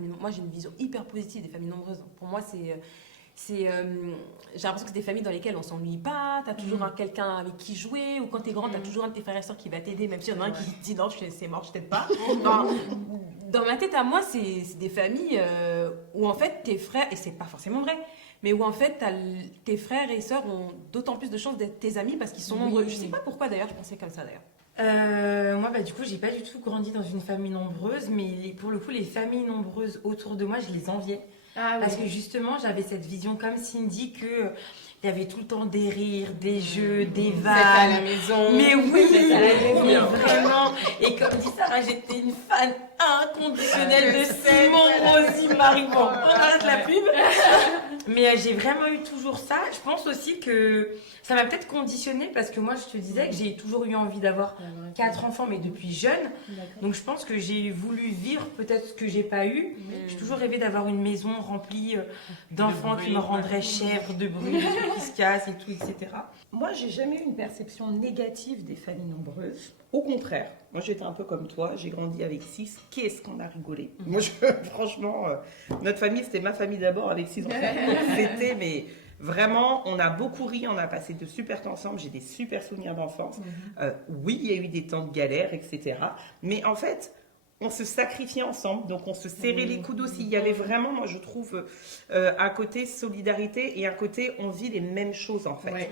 famille nombreuse. Moi, j'ai une vision hyper positive des familles nombreuses. Pour moi, j'ai l'impression que c'est des familles dans lesquelles on s'ennuie pas, tu as toujours quelqu'un avec qui jouer, ou quand tu es grand, tu as toujours un de tes frères et sœurs qui va t'aider, même s'il y en a un qui te dit non, c'est mort, je t'aide pas. Enfin, dans ma tête à moi, c'est des familles où en fait tes frères, et c'est pas forcément vrai, mais où en fait tes frères et sœurs ont d'autant plus de chances d'être tes amis parce qu'ils sont nombreux. Je sais pas pourquoi d'ailleurs, je pensais comme ça d'ailleurs. Moi, du coup, j'ai pas du tout grandi dans une famille nombreuse, mais pour le coup, les familles nombreuses autour de moi, je les enviais. Parce que justement, j'avais cette vision comme Cindy que il y avait tout le temps des rires, des jeux, des vannes. À la maison. Mais oui, mais vraiment. Et comme dit Sarah, j'étais une fan inconditionnelle de Simon, Rosie, Marie. Bon, on arrête la pub. Mais j'ai vraiment eu toujours ça. Je pense aussi que ça m'a peut-être conditionnée parce que moi, je te disais que j'ai toujours eu envie d'avoir 4 enfants, mais depuis jeune. Donc je pense que j'ai voulu vivre peut-être ce que j'ai pas eu. J'ai toujours rêvé d'avoir une maison remplie d'enfants qui me rendraient chèvres, de bruit, qui se cassent et tout, etc. Moi, j'ai jamais eu une perception négative des familles nombreuses. Au contraire, moi j'étais un peu comme toi, j'ai grandi avec 6. Qu'est-ce qu'on a rigolé. Moi, franchement, notre famille, c'était ma famille d'abord avec 6 enfants. C'était, mais vraiment, on a beaucoup ri, on a passé de super temps ensemble, j'ai des super souvenirs d'enfance. Oui, il y a eu des temps de galère, etc. Mais en fait, on se sacrifiait ensemble, donc on se serrait les coudes aussi. Il y avait vraiment, moi je trouve, un côté solidarité et un côté on vit les mêmes choses en fait.